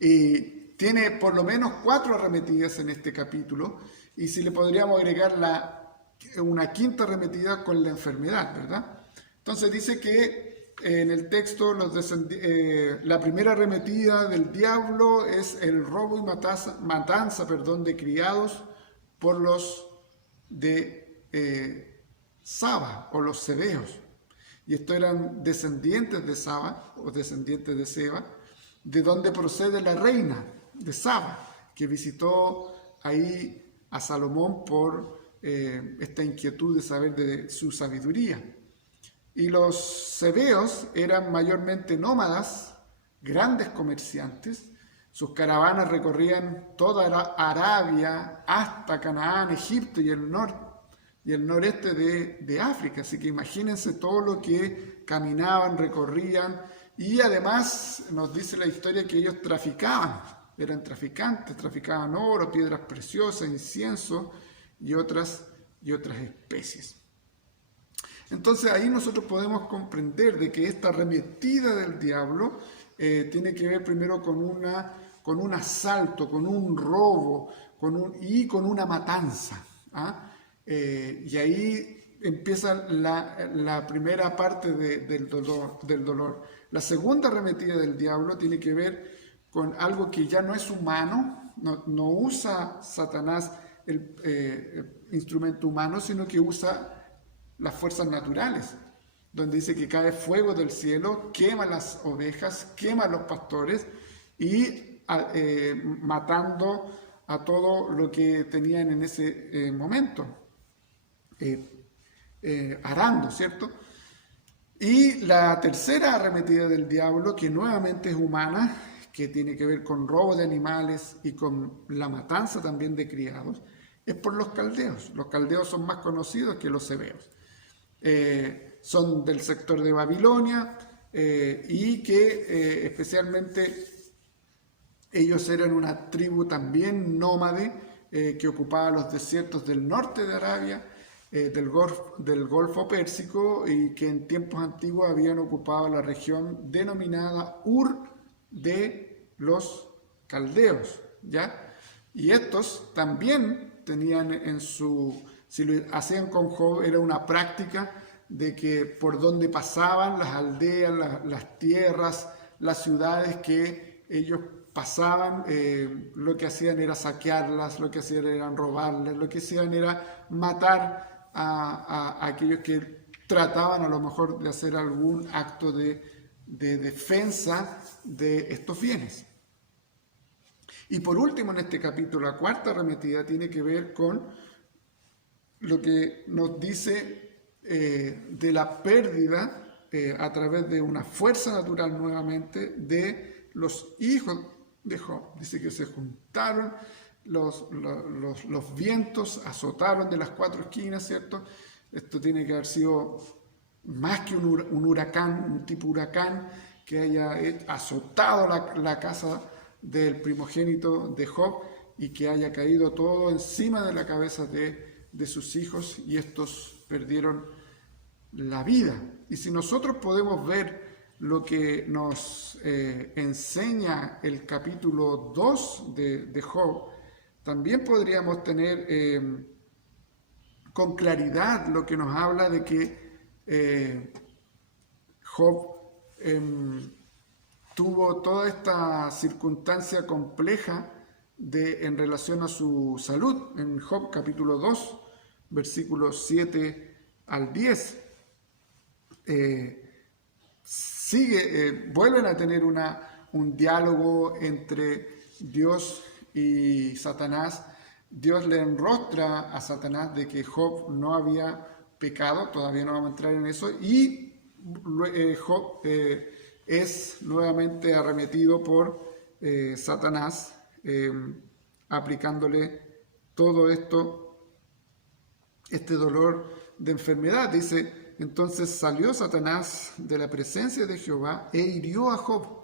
Y tiene por lo menos 4 arremetidas en este capítulo, y si le podríamos agregar una quinta arremetida con la enfermedad, ¿verdad? Entonces dice que en el texto la primera arremetida del diablo es el robo y matanza de criados por los de Saba o los Sebeos. Y estos eran descendientes de Saba o descendientes de Seba, de donde procede la reina de Saba, que visitó ahí a Salomón por esta inquietud de saber de su sabiduría. Y los sebeos eran mayormente nómadas, grandes comerciantes. Sus caravanas recorrían toda Arabia hasta Canaán, Egipto y el noreste de África. Así que imagínense todo lo que caminaban, recorrían Y además nos dice la historia que ellos traficaban, eran traficantes, traficaban oro, piedras preciosas, incienso y otras especies. Entonces ahí nosotros podemos comprender de que esta arremetida del diablo tiene que ver primero con un asalto, con un robo, con una matanza. ¿Ah? Y ahí empieza la primera parte del dolor. La segunda arremetida del diablo tiene que ver con algo que ya no es humano, no usa Satanás el instrumento humano, sino que usa las fuerzas naturales, donde dice que cae fuego del cielo, quema las ovejas, quema a los pastores y matando a todo lo que tenían en ese momento, arando, ¿cierto? Y la tercera arremetida del diablo, que nuevamente es humana, que tiene que ver con robo de animales y con la matanza también de criados, es por los caldeos. Los caldeos son más conocidos que los hebeos. Son del sector de Babilonia y que especialmente ellos eran una tribu también nómade que ocupaba los desiertos del norte de Arabia, del Golfo Pérsico, y que en tiempos antiguos habían ocupado la región denominada Ur de los caldeos, ¿ya? Y estos también tenían si lo hacían con Job, era una práctica de que por donde pasaban las aldeas, las tierras, las ciudades que ellos pasaban, lo que hacían era saquearlas, lo que hacían era robarles, lo que hacían era matar a aquellos que trataban a lo mejor de hacer algún acto de defensa de estos bienes. Y por último, en este capítulo, la cuarta arremetida tiene que ver con lo que nos dice de la pérdida a través de una fuerza natural nuevamente de los hijos de Job. Dice que se juntaron los vientos, azotaron de las cuatro esquinas, ¿cierto? Esto tiene que haber sido más que un huracán, un tipo huracán que haya azotado la casa del primogénito de Job y que haya caído todo encima de la cabeza de sus hijos, y estos perdieron la vida. Y si nosotros podemos ver lo que nos enseña el capítulo 2 de Job, también podríamos tener con claridad lo que nos habla de que Job tuvo toda esta circunstancia compleja en relación a su salud. En Job capítulo 2, versículos 7 al 10, vuelven a tener un diálogo entre Dios y Satanás. Dios le enrostra a Satanás de que Job no había pecado, todavía no vamos a entrar en eso, y Job es nuevamente arremetido por Satanás, aplicándole todo este dolor de enfermedad. Dice: entonces salió Satanás de la presencia de Jehová e hirió a Job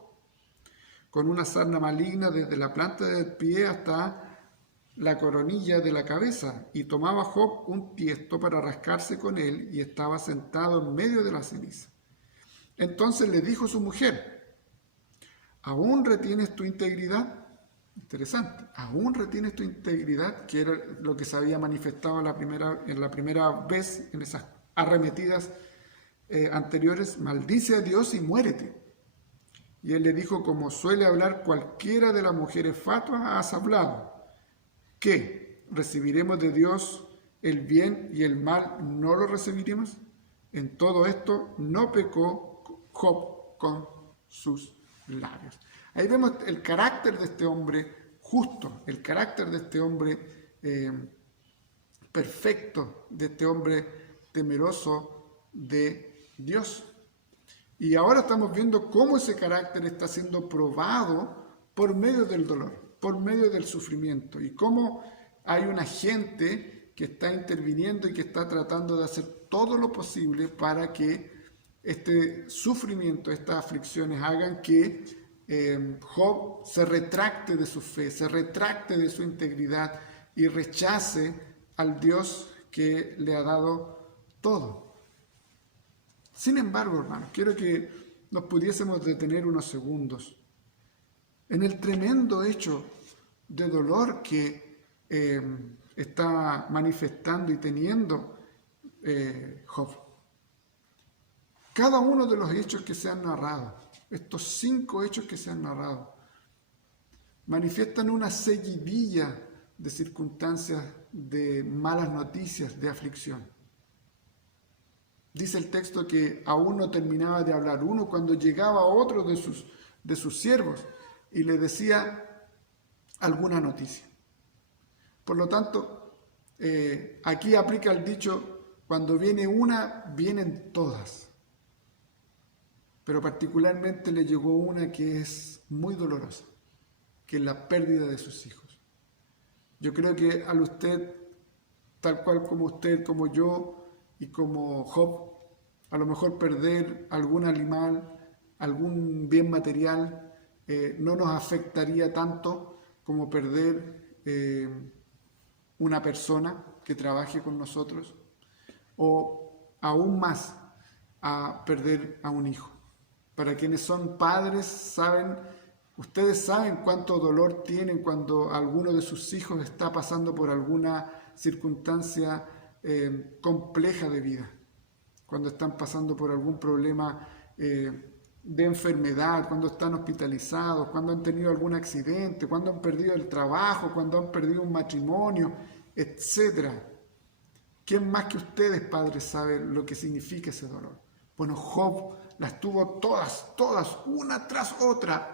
con una sarna maligna desde la planta del pie hasta la coronilla de la cabeza, y tomaba Job un tiesto para rascarse con él, y estaba sentado en medio de la ceniza. Entonces le dijo su mujer: ¿aún retienes tu integridad? Interesante, ¿aún retienes tu integridad? Que era lo que se había manifestado en la primera vez, en esas arremetidas anteriores. Maldice a Dios y muérete. Y él le dijo: como suele hablar cualquiera de las mujeres fatuas, has hablado. ¿Qué? ¿Recibiremos de Dios el bien y el mal no lo recibiremos? En todo esto no pecó Job con sus labios. Ahí vemos el carácter de este hombre justo, el carácter de este hombre perfecto, de este hombre temeroso de Dios. Y ahora estamos viendo cómo ese carácter está siendo probado por medio del dolor, por medio del sufrimiento, y cómo hay una gente que está interviniendo y que está tratando de hacer todo lo posible para que este sufrimiento, estas aflicciones hagan que Job se retracte de su fe, se retracte de su integridad y rechace al Dios que le ha dado todo. Sin embargo, hermanos, quiero que nos pudiésemos detener unos segundos en el tremendo hecho de dolor que está manifestando y teniendo Job. Cada uno de los hechos que se han narrado, estos 5 hechos que se han narrado, manifiestan una seguidilla de circunstancias, de malas noticias, de aflicción. Dice el texto que aún no terminaba de hablar uno cuando llegaba otro de sus siervos y le decía alguna noticia. Por lo tanto, aquí aplica el dicho, cuando viene una, vienen todas. Pero particularmente le llegó una que es muy dolorosa, que es la pérdida de sus hijos. Yo creo que al usted, tal cual como usted, como yo y como Job, a lo mejor perder algún animal, algún bien material, no nos afectaría tanto como perder una persona que trabaje con nosotros, o aún más a perder a un hijo. Para quienes son padres, ustedes saben cuánto dolor tienen cuando alguno de sus hijos está pasando por alguna circunstancia compleja de vida, cuando están pasando por algún problema de enfermedad, cuando están hospitalizados, cuando han tenido algún accidente, cuando han perdido el trabajo, cuando han perdido un matrimonio, etc. ¿Quién más que ustedes, padres, sabe lo que significa ese dolor? Bueno, Job las tuvo todas, una tras otra.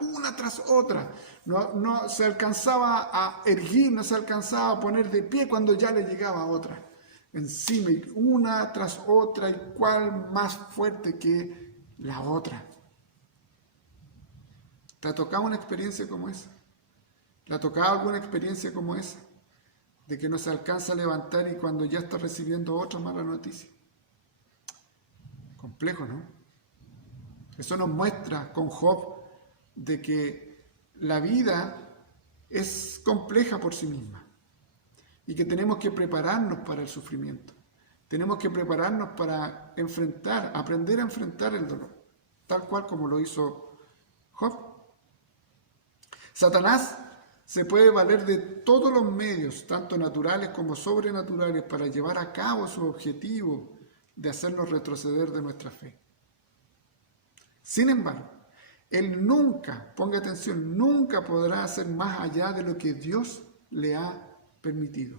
No se alcanzaba a erguir, no se alcanzaba a poner de pie cuando ya le llegaba otra encima, y una tras otra, y cuál más fuerte que la otra. ¿Te ha tocado una experiencia como esa? ¿Le ha tocado alguna experiencia como esa? De que no se alcanza a levantar y cuando ya está recibiendo otra mala noticia. Complejo, ¿no? Eso nos muestra con Job de que la vida es compleja por sí misma y que tenemos que prepararnos para el sufrimiento. Tenemos que prepararnos para aprender a enfrentar el dolor, tal cual como lo hizo Job. Satanás se puede valer de todos los medios, tanto naturales como sobrenaturales, para llevar a cabo su objetivo de hacernos retroceder de nuestra fe. Sin embargo, él nunca, ponga atención, nunca podrá hacer más allá de lo que Dios le ha permitido.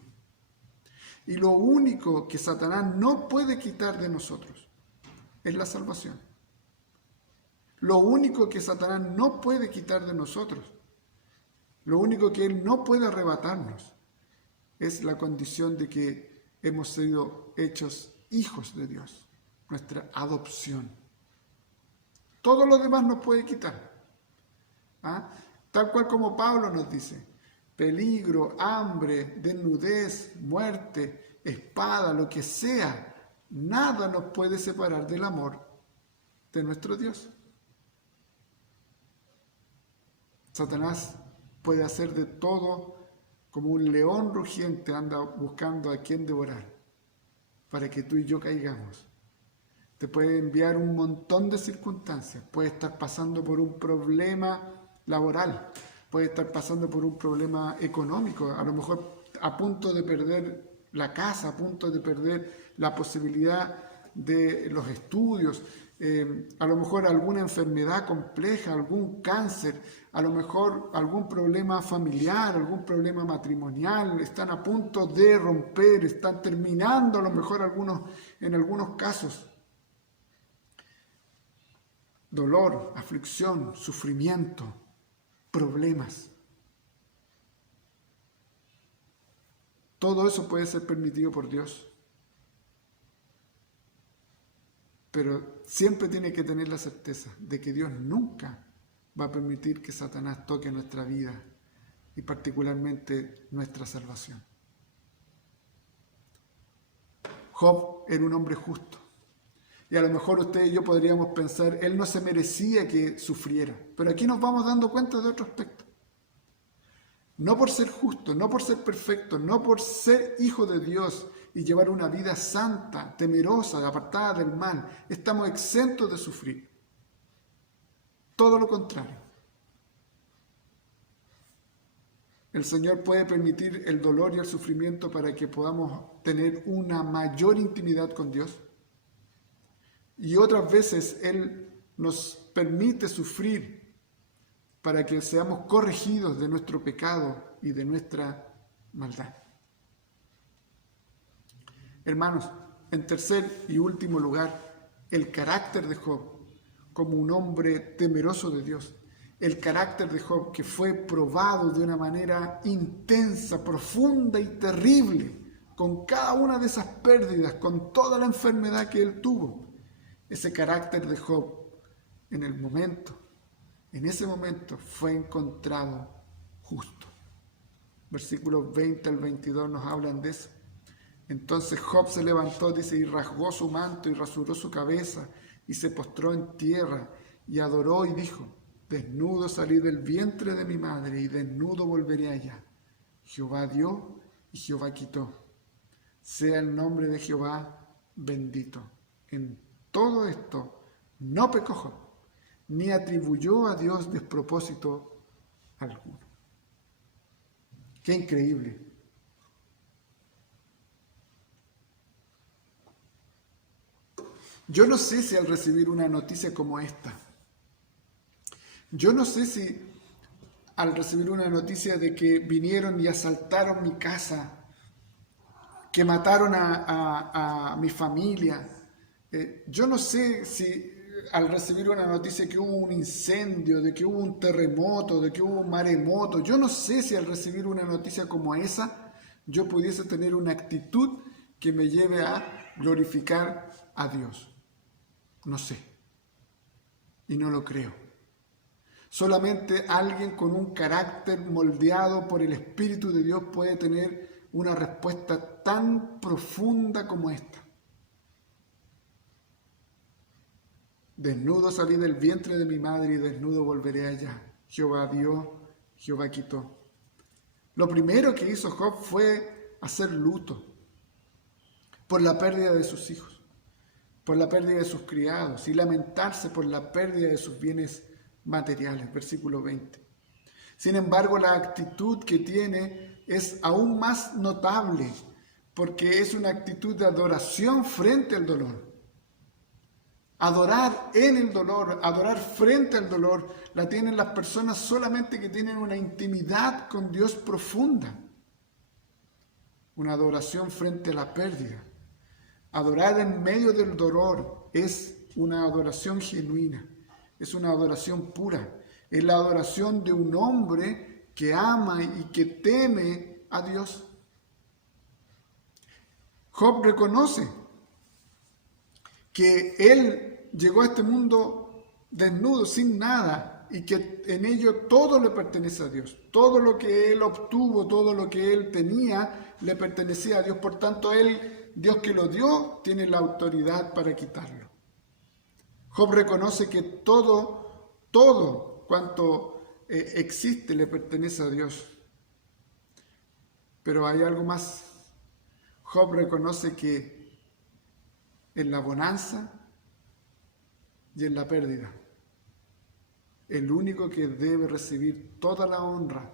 Y lo único que Satanás no puede quitar de nosotros es la salvación. Lo único que Satanás no puede quitar de nosotros, lo único que él no puede arrebatarnos, es la condición de que hemos sido hechos hijos de Dios, nuestra adopción. Todo lo demás nos puede quitar. Tal cual como Pablo nos dice, peligro, hambre, desnudez, muerte, espada, lo que sea, nada nos puede separar del amor de nuestro Dios. Satanás puede hacer de todo, como un león rugiente anda buscando a quien devorar, para que tú y yo caigamos. Te puede enviar un montón de circunstancias. Puede estar pasando por un problema laboral, puede estar pasando por un problema económico, a lo mejor a punto de perder la casa, a punto de perder la posibilidad de los estudios, a lo mejor alguna enfermedad compleja, algún cáncer, a lo mejor algún problema familiar, algún problema matrimonial, están a punto de romper, están terminando a lo mejor en algunos casos. Dolor, aflicción, sufrimiento, problemas. Todo eso puede ser permitido por Dios. Pero siempre tiene que tener la certeza de que Dios nunca va a permitir que Satanás toque nuestra vida y particularmente nuestra salvación. Job era un hombre justo Y a lo mejor usted y yo podríamos pensar, él no se merecía que sufriera. Pero aquí nos vamos dando cuenta de otro aspecto. No por ser justo, no por ser perfecto, no por ser hijo de Dios y llevar una vida santa, temerosa, apartada del mal, estamos exentos de sufrir. Todo lo contrario. El Señor puede permitir el dolor y el sufrimiento para que podamos tener una mayor intimidad con Dios. Y otras veces Él nos permite sufrir para que seamos corregidos de nuestro pecado y de nuestra maldad. Hermanos, en tercer y último lugar, el carácter de Job como un hombre temeroso de Dios. El carácter de Job que fue probado de una manera intensa, profunda y terrible, con cada una de esas pérdidas, con toda la enfermedad que él tuvo. Ese carácter de Job, en ese momento fue encontrado justo. Versículos 20 al 22 nos hablan de eso. Entonces Job se levantó, dice, y rasgó su manto y rasuró su cabeza y se postró en tierra y adoró y dijo: desnudo salí del vientre de mi madre y desnudo volveré allá. Jehová dio y Jehová quitó. Sea el nombre de Jehová bendito. En todo esto no pecó Job, ni atribuyó a Dios despropósito alguno. Qué increíble. Yo no sé si al recibir una noticia como esta, yo no sé si al recibir una noticia de que vinieron y asaltaron mi casa, que mataron a mi familia, yo no sé si al recibir una noticia que hubo un incendio, de que hubo un terremoto, de que hubo un maremoto, yo no sé si al recibir una noticia como esa, yo pudiese tener una actitud que me lleve a glorificar a Dios. No sé. Y no lo creo. Solamente alguien con un carácter moldeado por el Espíritu de Dios puede tener una respuesta tan profunda como esta. Desnudo salí del vientre de mi madre y desnudo volveré allá. Jehová dio, Jehová quitó. Lo primero que hizo Job fue hacer luto por la pérdida de sus hijos, por la pérdida de sus criados y lamentarse por la pérdida de sus bienes materiales. Versículo 20. Sin embargo, la actitud que tiene es aún más notable porque es una actitud de adoración frente al dolor. Adorar en el dolor, adorar frente al dolor, la tienen las personas solamente que tienen una intimidad con Dios profunda. Una adoración frente a la pérdida. Adorar en medio del dolor es una adoración genuina, es una adoración pura. Es la adoración de un hombre que ama y que teme a Dios. Job reconoce que él llegó a este mundo desnudo, sin nada, y que en ello todo le pertenece a Dios. Todo lo que él obtuvo, todo lo que él tenía, le pertenecía a Dios. Por tanto, él, Dios que lo dio, tiene la autoridad para quitarlo. Job reconoce que todo cuanto existe le pertenece a Dios. Pero hay algo más. Job reconoce que en la bonanza y en la pérdida, el único que debe recibir toda la honra,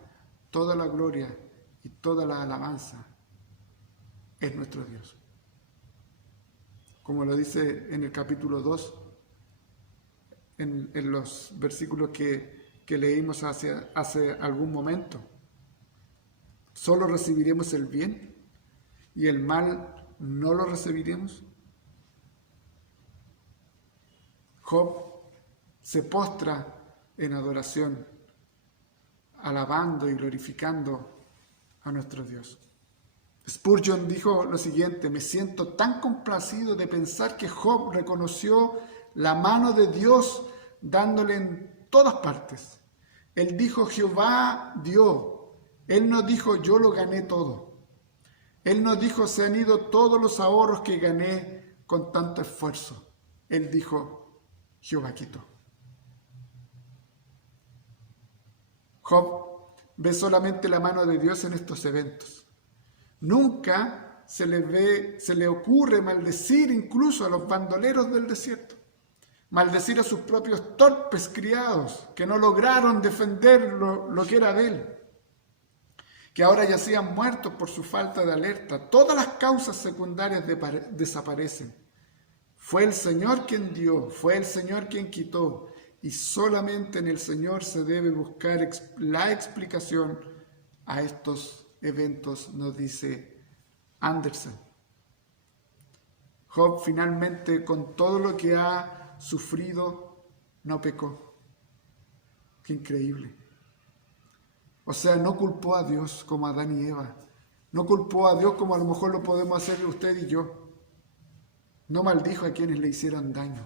toda la gloria y toda la alabanza es nuestro Dios. Como lo dice en el capítulo 2, en los versículos que leímos hace algún momento. ¿Solo recibiremos el bien y el mal no lo recibiremos? Job se postra en adoración, alabando y glorificando a nuestro Dios. Spurgeon dijo lo siguiente: me siento tan complacido de pensar que Job reconoció la mano de Dios dándole en todas partes. Él dijo: Jehová dio. Él no dijo: yo lo gané todo. Él no dijo: se han ido todos los ahorros que gané con tanto esfuerzo. Él dijo, Jehová quitó. Job ve solamente la mano de Dios en estos eventos. Nunca se le ocurre maldecir incluso a los bandoleros del desierto, maldecir a sus propios torpes criados que no lograron defender lo que era de él, que ahora yacían muertos por su falta de alerta. Todas las causas secundarias desaparecen. Fue el Señor quien dio, fue el Señor quien quitó, y solamente en el Señor se debe buscar la explicación a estos eventos, nos dice Anderson. Job finalmente, con todo lo que ha sufrido, no pecó. Qué increíble. O sea, no culpó a Dios como Adán y Eva. No culpó a Dios como a lo mejor lo podemos hacer usted y yo. No maldijo a quienes le hicieron daño,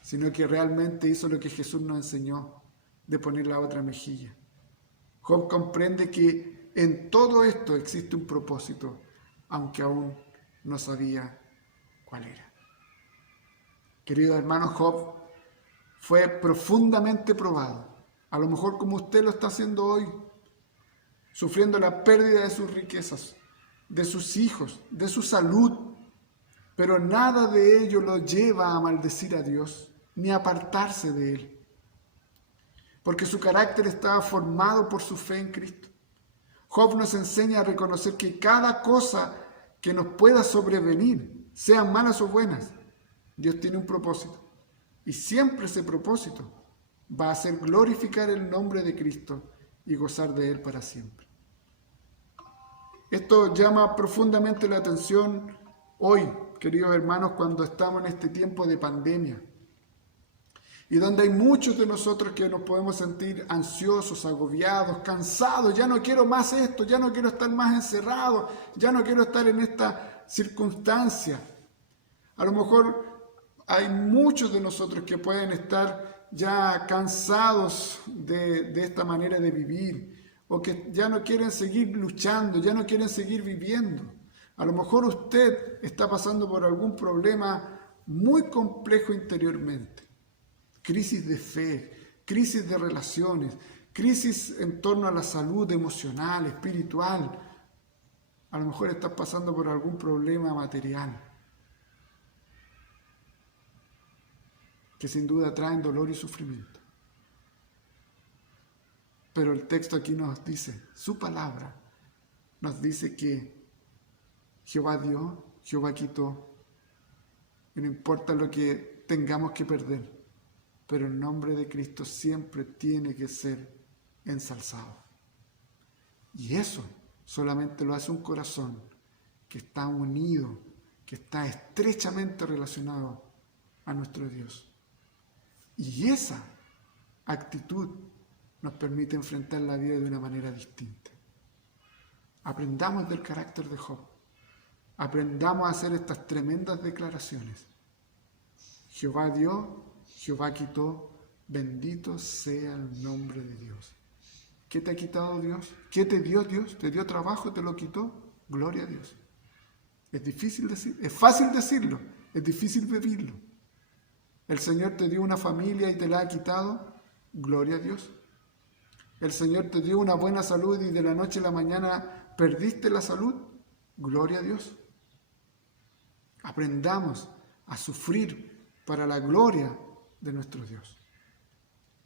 sino que realmente hizo lo que Jesús nos enseñó, de poner la otra mejilla. Job comprende que en todo esto existe un propósito, aunque aún no sabía cuál era. Querido hermano, Job fue profundamente probado, a lo mejor como usted lo está haciendo hoy, sufriendo la pérdida de sus riquezas, de sus hijos, de su salud, pero nada de ello lo lleva a maldecir a Dios, ni a apartarse de Él, porque su carácter estaba formado por su fe en Cristo. Job nos enseña a reconocer que cada cosa que nos pueda sobrevenir, sean malas o buenas, Dios tiene un propósito, y siempre ese propósito va a ser glorificar el nombre de Cristo y gozar de Él para siempre. Esto llama profundamente la atención hoy, queridos hermanos, cuando estamos en este tiempo de pandemia y donde hay muchos de nosotros que nos podemos sentir ansiosos, agobiados, cansados. Ya no quiero más esto, ya no quiero estar más encerrado, ya no quiero estar en esta circunstancia. A lo mejor hay muchos de nosotros que pueden estar ya cansados de esta manera de vivir, o que ya no quieren seguir luchando, ya no quieren seguir viviendo. A lo mejor usted está pasando por algún problema muy complejo interiormente. Crisis de fe, crisis de relaciones, crisis en torno a la salud emocional, espiritual. A lo mejor estás pasando por algún problema material que sin duda traen dolor y sufrimiento. Pero el texto aquí nos dice, su palabra nos dice que Jehová dio, Jehová quitó, y no importa lo que tengamos que perder, pero el nombre de Cristo siempre tiene que ser ensalzado. Y eso solamente lo hace un corazón que está unido, que está estrechamente relacionado a nuestro Dios. Y esa actitud nos permite enfrentar la vida de una manera distinta. Aprendamos del carácter de Job. Aprendamos a hacer estas tremendas declaraciones. Jehová dio, Jehová quitó, bendito sea el nombre de Dios. ¿Qué te ha quitado Dios? ¿Qué te dio Dios? ¿Te dio trabajo? ¿Te lo quitó? Gloria a Dios. Es difícil decir, es fácil decirlo, es difícil vivirlo. El Señor te dio una familia y te la ha quitado, gloria a Dios. El Señor te dio una buena salud y de la noche a la mañana perdiste la salud, gloria a Dios. Aprendamos a sufrir para la gloria de nuestro Dios.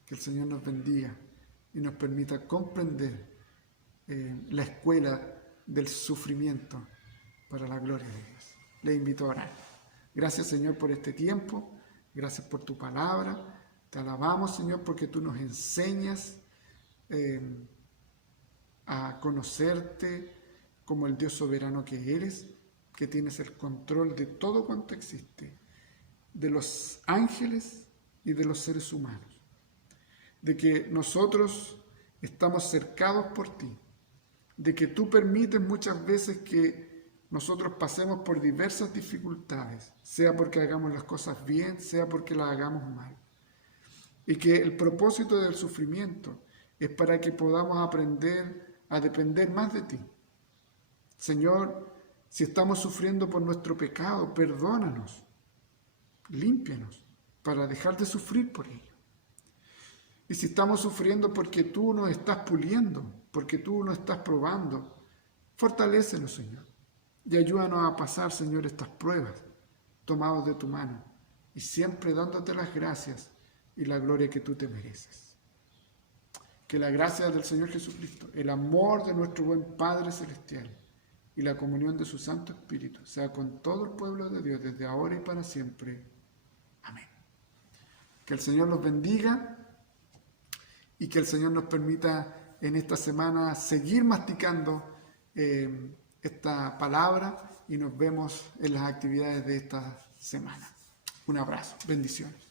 Que el Señor nos bendiga y nos permita comprender la escuela del sufrimiento para la gloria de Dios. Le invito a orar. Gracias, Señor, por este tiempo. Gracias por tu palabra. Te alabamos, Señor, porque tú nos enseñas a conocerte como el Dios soberano que eres, que tienes el control de todo cuanto existe, de los ángeles y de los seres humanos, de que nosotros estamos cercados por ti, de que tú permites muchas veces que nosotros pasemos por diversas dificultades, sea porque hagamos las cosas bien, sea porque las hagamos mal, y que el propósito del sufrimiento es para que podamos aprender a depender más de ti. Señor, si estamos sufriendo por nuestro pecado, perdónanos. límpianos para dejar de sufrir por ello. Y si estamos sufriendo porque tú nos estás puliendo, porque tú nos estás probando, fortalécenos, Señor, y ayúdanos a pasar, Señor, estas pruebas tomados de tu mano y siempre dándote las gracias y la gloria que tú te mereces. Que la gracia del Señor Jesucristo, el amor de nuestro buen Padre Celestial y la comunión de su Santo Espíritu sea con todo el pueblo de Dios desde ahora y para siempre. Amén. Que el Señor nos bendiga y que el Señor nos permita en esta semana seguir masticando esta palabra y nos vemos en las actividades de esta semana. Un abrazo, bendiciones.